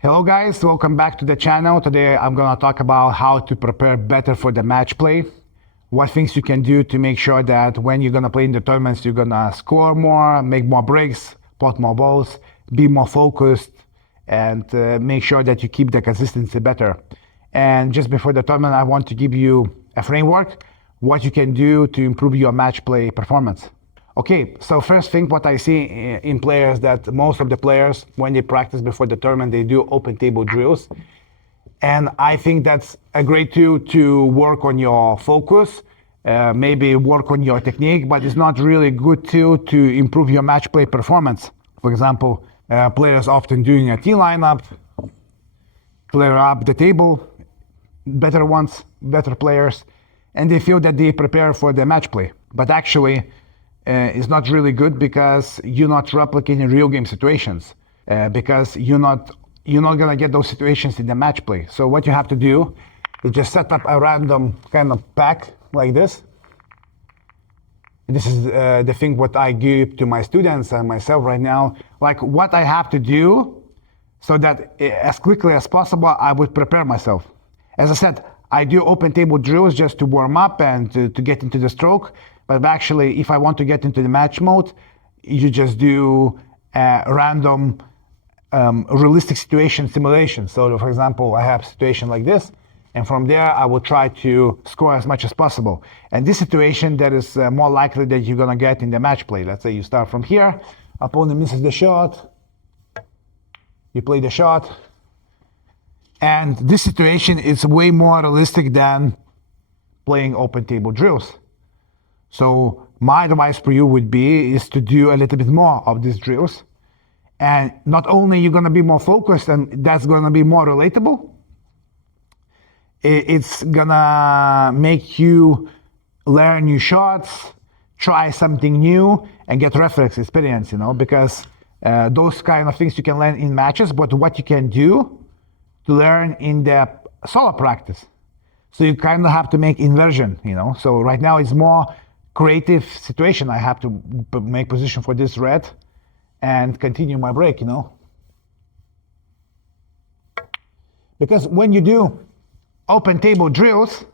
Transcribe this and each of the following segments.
Hello guys, welcome back to the channel. Today I'm gonna talk about how to prepare better for the match play. What things you can do to make sure that when you're gonna play in the tournaments, you're gonna score more, make more breaks, pot more balls, be more focused, and make sure that you keep the consistency better. And just before the tournament, I want to give you a framework, what you can do to improve your match play performance. Okay, so first thing what I see in players that most of the players, when they practice before the tournament, they do open table drills. And I think that's a great tool to work on your focus, maybe work on your technique, but it's not really good tool to improve your match play performance. For example, players often doing a T lineup, clear up the table, better ones, better players, and they feel that they prepare for the match play. But actually, it's not really good because you're not replicating real game situations because you're not gonna get those situations in the match play. So what you have to do is just set up a random kind of pack like this. This is the thing what I give to my students and myself right now, like what I have to do so that as quickly as possible I would prepare myself. As I said, I do open table drills just to warm up and to get into the stroke. But actually, if I want to get into the match mode, you just do a random realistic situation simulation. So for example, I have a situation like this, and from there I will try to score as much as possible. And this situation that is more likely that you're gonna get in the match play. Let's say you start from here, opponent misses the shot, you play the shot, and this situation is way more realistic than playing open table drills. So my advice for you would be is to do a little bit more of these drills. And not only you're gonna be more focused and that's gonna be more relatable, it's gonna make you learn new shots, try something new and get reflex experience, because those kind of things you can learn in matches, but what you can do to learn in the solo practice. So you kind of have to make inversion, So right now it's more creative situation. I have to make position for this red and continue my break, Because when you do open table drills,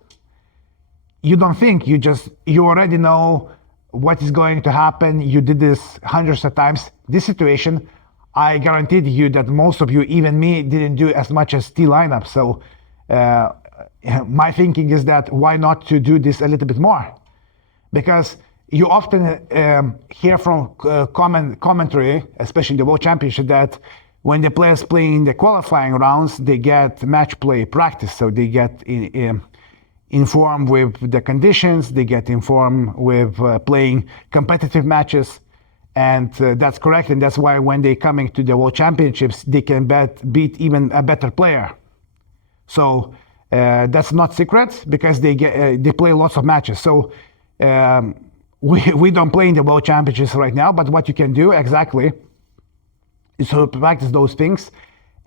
you don't think, you already know what is going to happen. You did this hundreds of times. This situation, I guaranteed you that most of you, even me, didn't do as much as T lineup. So my thinking is that why not to do this a little bit more? Because you often hear from commentary, especially in the World Championship, that when the players play in the qualifying rounds, they get match play practice. So they get informed with the conditions, they get informed with playing competitive matches. And that's correct. And that's why when they coming to the World Championships, they can beat even a better player. So that's not secret because they play lots of matches. So we don't play in the World Championships right now, but what you can do exactly is to practice those things.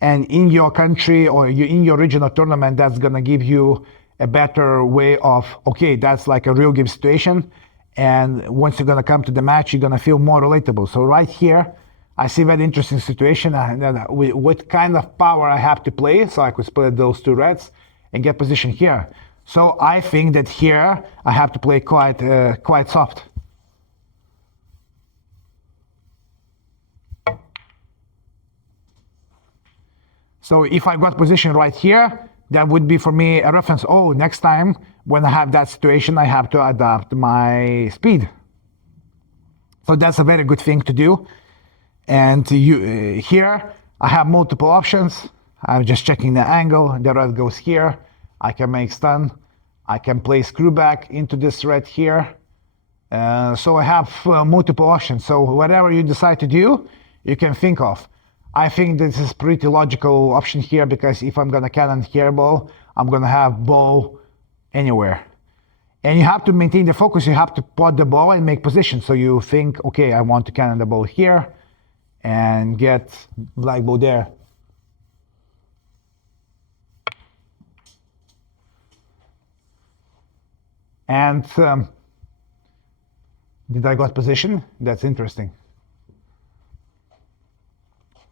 And in your country or in your regional tournament, that's gonna give you a better way of, okay, that's like a real game situation. And once you're gonna come to the match, you're gonna feel more relatable. So right here, I see very interesting situation. What kind of power I have to play, so I could split those two reds and get position here. So I think that here I have to play quite soft. So if I got position right here, that would be for me a reference. Oh, next time when I have that situation, I have to adapt my speed. So that's a very good thing to do. And here I have multiple options. I'm just checking the angle. The red goes here. I can make stun. I can play screw back into this red here. So I have multiple options. So whatever you decide to do, you can think of. I think this is pretty logical option here because if I'm gonna cannon here ball, I'm gonna have ball anywhere. And you have to maintain the focus. You have to pot the ball and make position. So you think, okay, I want to cannon the ball here and get black ball there. And did I got position? That's interesting.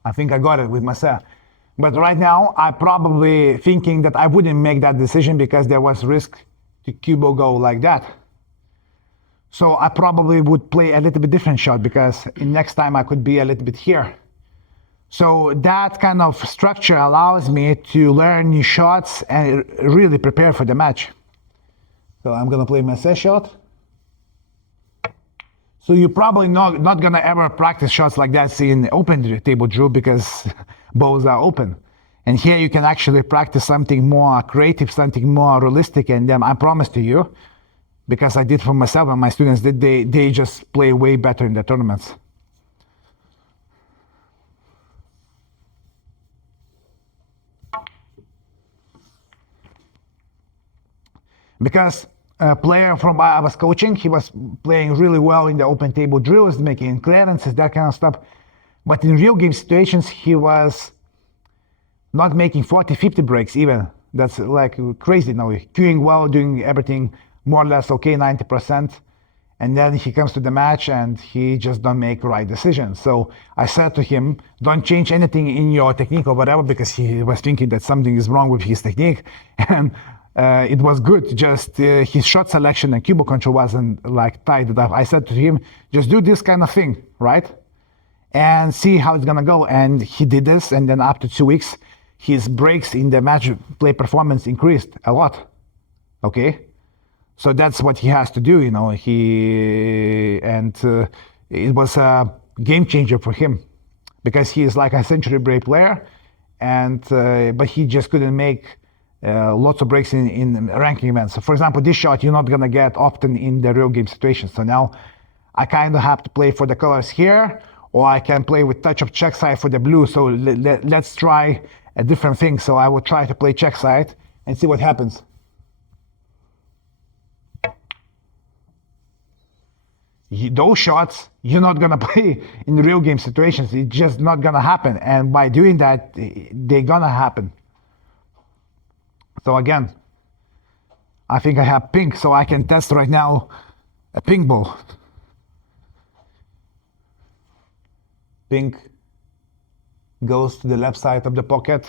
I think I got it with myself. But right now, I'm probably thinking that I wouldn't make that decision because there was risk to cubo go like that. So I probably would play a little bit different shot because next time I could be a little bit here. So that kind of structure allows me to learn new shots and really prepare for the match. So I'm gonna play my set shot. So you're probably not gonna ever practice shots like that in open table draw because bows are open. And here you can actually practice something more creative, something more realistic. And then I promise to you, because I did for myself and my students, that they just play way better in the tournaments. Because a player from I was coaching, he was playing really well in the open table drills, making clearances, that kind of stuff. But in real game situations, he was not making 40, 50 breaks even. That's like crazy now. Queuing well, doing everything more or less okay, 90%. And then he comes to the match and he just don't make right decisions. So I said to him, don't change anything in your technique or whatever, because he was thinking that something is wrong with his technique. And it was good, just his shot selection and cubo control wasn't like tied up. I said to him, just do this kind of thing, right? And see how it's gonna go. And he did this, and then after 2 weeks, his breaks in the match play performance increased a lot, okay? So that's what he has to do, you know. It was a game changer for him because he is like a century break player, but he just couldn't make lots of breaks in ranking events. So for example, this shot you're not gonna get often in the real game situation. So now I kind of have to play for the colors here, or I can play with touch of check side for the blue. So let's try a different thing. So I will try to play check side and see what happens. Those shots you're not gonna play in real game situations. It's just not gonna happen. And by doing that, they're gonna happen. So again, I think I have pink, so I can test right now a pink ball. Pink goes to the left side of the pocket.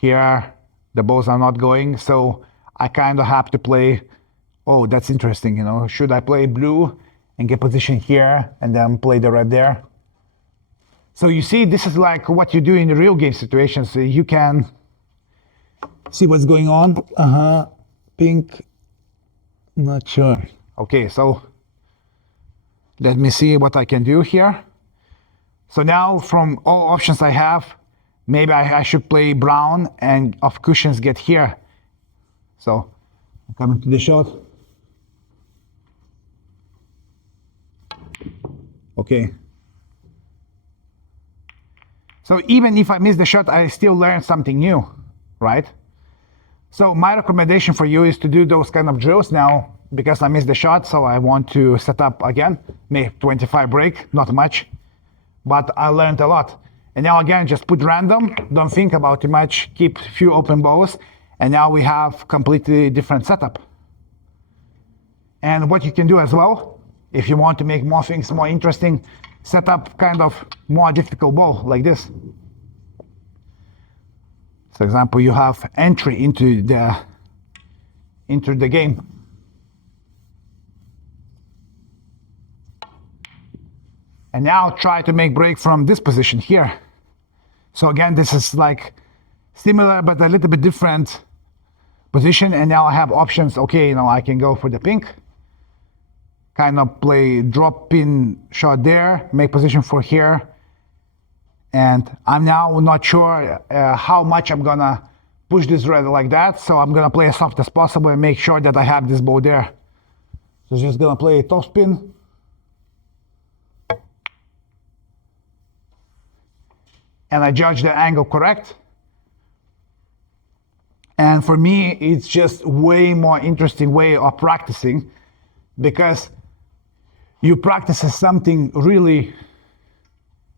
Here, the balls are not going, so I kind of have to play. Oh, that's interesting, you know. Should I play blue and get position here and then play the red there? So you see, this is like what you do in the real game situations. So you can see what's going on. Pink, not sure. Okay, so let me see what I can do here. So now from all options I have, maybe I should play brown and off cushions get here. So I'm coming to the shot. Okay. So even if I miss the shot, I still learn something new, right? So my recommendation for you is to do those kind of drills now, because I missed the shot, so I want to set up again, make 25 break, not much, but I learned a lot. And now again, just put random, don't think about too much, keep few open balls, and now we have completely different setup. And what you can do as well, if you want to make more things more interesting, set up kind of more difficult ball like this. For example, you have entry into the game. And now try to make break from this position here. So again, this is like similar but a little bit different position. And now I have options. Okay, you know, I can go for the pink, kind of play drop pin shot there, make position for here. And I'm now not sure how much I'm gonna push this red like that. So I'm gonna play as soft as possible and make sure that I have this ball there. So just gonna play top spin. And I judge the angle correct. And for me, it's just way more interesting way of practicing, because you practice something really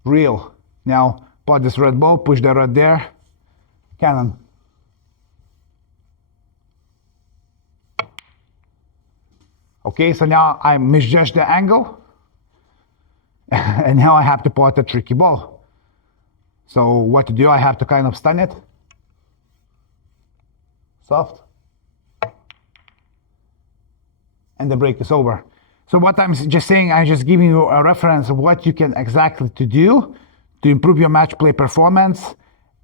real. Now, pot this red ball, push the red there, cannon. Okay, so now I misjudged the angle, and now I have to pot a tricky ball. So what to do, I have to kind of stun it. Soft. And the break is over. So what I'm just saying, I'm just giving you a reference of what you can exactly to do to improve your match play performance.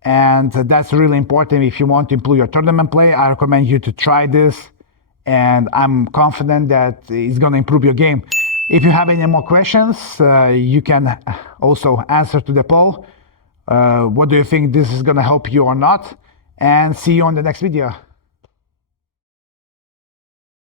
And that's really important if you want to improve your tournament play. I recommend you to try this. And I'm confident that it's going to improve your game. If you have any more questions, you can also answer to the poll. What do you think this is going to help you or not? And see you on the next video.